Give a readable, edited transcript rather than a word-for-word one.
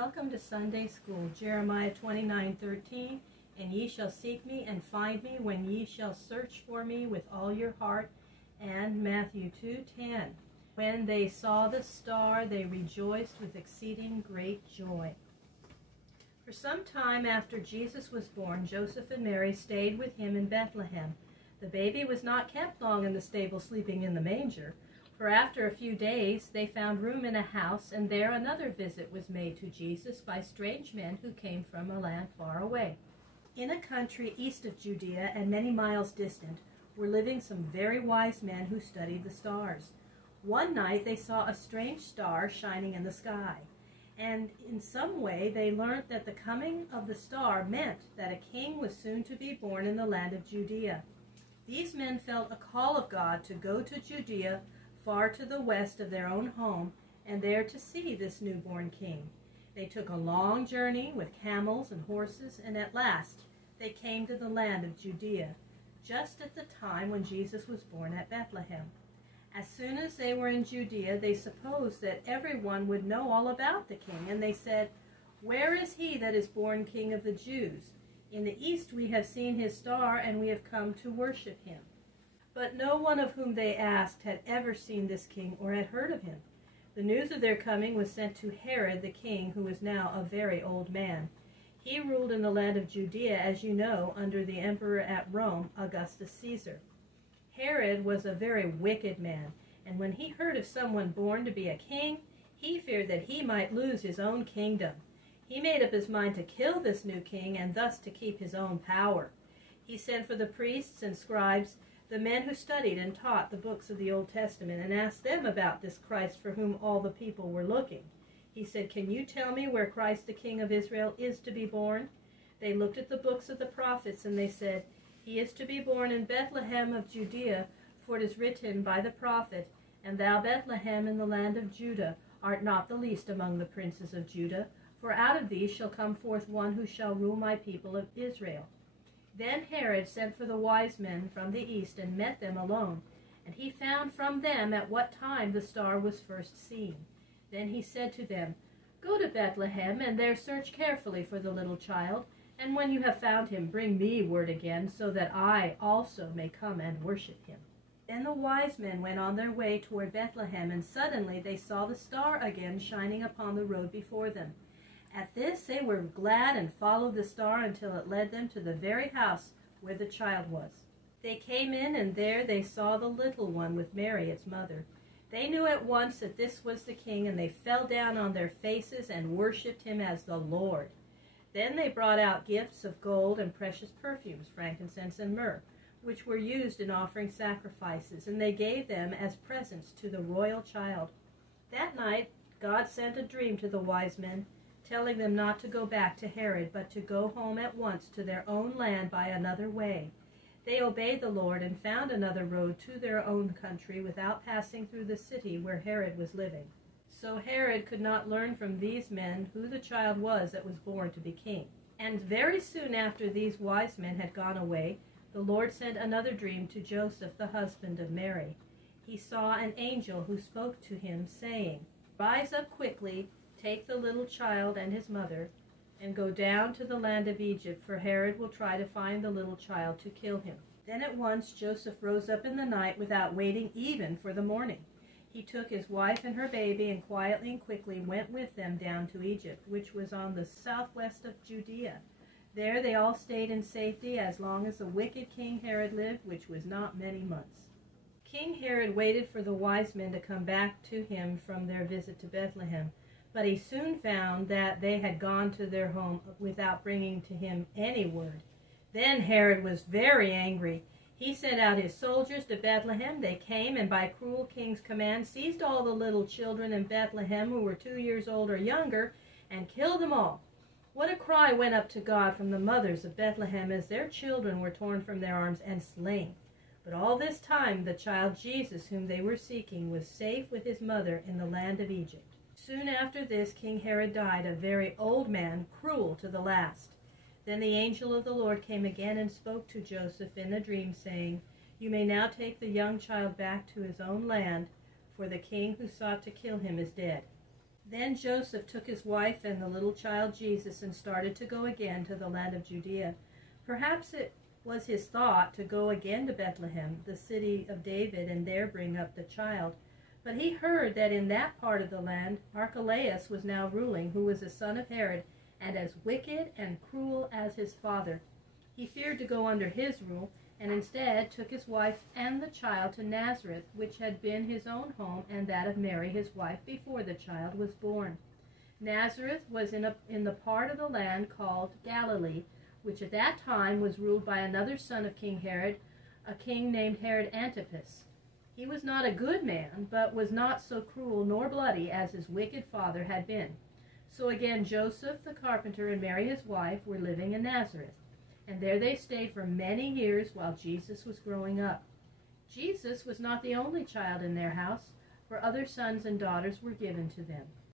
Welcome to Sunday School, Jeremiah 29:13. And ye shall seek me and find me when ye shall search for me with all your heart. And Matthew 2:10. When they saw the star, they rejoiced with exceeding great joy. For some time after Jesus was born, Joseph and Mary stayed with him in Bethlehem. The baby was not kept long in the stable sleeping in the manger, for after a few days they found room in a house, and there another visit was made to Jesus by strange men who came from a land far away. In a country east of Judea and many miles distant were living some very wise men who studied the stars. One night they saw a strange star shining in the sky, and in some way they learnt that the coming of the star meant that a king was soon to be born in the land of Judea. These men felt a call of God to go to Judea, far to the west of their own home, and there to see this newborn king. They took a long journey with camels and horses, and at last they came to the land of Judea, just at the time when Jesus was born at Bethlehem. As soon as they were in Judea, they supposed that everyone would know all about the king, and they said, "Where is he that is born King of the Jews? In the east we have seen his star, and we have come to worship him." But no one of whom they asked had ever seen this king or had heard of him. The news of their coming was sent to Herod the king, who was now a very old man. He ruled in the land of Judea, as you know, under the emperor at Rome, Augustus Caesar. Herod was a very wicked man, and when he heard of someone born to be a king, he feared that he might lose his own kingdom. He made up his mind to kill this new king and thus to keep his own power. He sent for the priests and scribes, the men who studied and taught the books of the Old Testament, and asked them about this Christ for whom all the people were looking. He said, "Can you tell me where Christ the King of Israel is to be born?" They looked at the books of the prophets, and they said, "He is to be born in Bethlehem of Judea, for it is written by the prophet, And thou, Bethlehem, in the land of Judah, art not the least among the princes of Judah, for out of thee shall come forth one who shall rule my people of Israel." Then Herod sent for the wise men from the east and met them alone, and he found from them at what time the star was first seen. Then he said to them, "Go to Bethlehem, and there search carefully for the little child, and when you have found him, bring me word again, so that I also may come and worship him." Then the wise men went on their way toward Bethlehem, and suddenly they saw the star again shining upon the road before them. At this they were glad and followed the star until it led them to the very house where the child was. They came in, and there they saw the little one with Mary, its mother. They knew at once that this was the king, and they fell down on their faces and worshipped him as the Lord. Then they brought out gifts of gold and precious perfumes, frankincense and myrrh, which were used in offering sacrifices, and they gave them as presents to the royal child. That night God sent a dream to the wise men, telling them not to go back to Herod, but to go home at once to their own land by another way. They obeyed the Lord and found another road to their own country without passing through the city where Herod was living. So Herod could not learn from these men who the child was that was born to be king. And very soon after these wise men had gone away, the Lord sent another dream to Joseph, the husband of Mary. He saw an angel who spoke to him, saying, "Rise up quickly, take the little child and his mother, and go down to the land of Egypt, for Herod will try to find the little child to kill him." Then at once Joseph rose up in the night without waiting even for the morning. He took his wife and her baby and quietly and quickly went with them down to Egypt, which was on the southwest of Judea. There they all stayed in safety as long as the wicked King Herod lived, which was not many months. King Herod waited for the wise men to come back to him from their visit to Bethlehem, but he soon found that they had gone to their home without bringing to him any word. Then Herod was very angry. He sent out his soldiers to Bethlehem. They came and by cruel king's command seized all the little children in Bethlehem who were 2 years old or younger and killed them all. What a cry went up to God from the mothers of Bethlehem as their children were torn from their arms and slain. But all this time the child Jesus, whom they were seeking, was safe with his mother in the land of Egypt. Soon after this, King Herod died, a very old man, cruel to the last. Then the angel of the Lord came again and spoke to Joseph in a dream, saying, "You may now take the young child back to his own land, for the king who sought to kill him is dead." Then Joseph took his wife and the little child Jesus and started to go again to the land of Judea. Perhaps it was his thought to go again to Bethlehem, the city of David, and there bring up the child. But he heard that in that part of the land Archelaus was now ruling, who was a son of Herod, and as wicked and cruel as his father. He feared to go under his rule, and instead took his wife and the child to Nazareth, which had been his own home and that of Mary his wife before the child was born. Nazareth was in the part of the land called Galilee, which at that time was ruled by another son of King Herod, a king named Herod Antipas. He was not a good man, but was not so cruel nor bloody as his wicked father had been. So again Joseph the carpenter and Mary his wife were living in Nazareth. And there they stayed for many years while Jesus was growing up. Jesus was not the only child in their house, for other sons and daughters were given to them.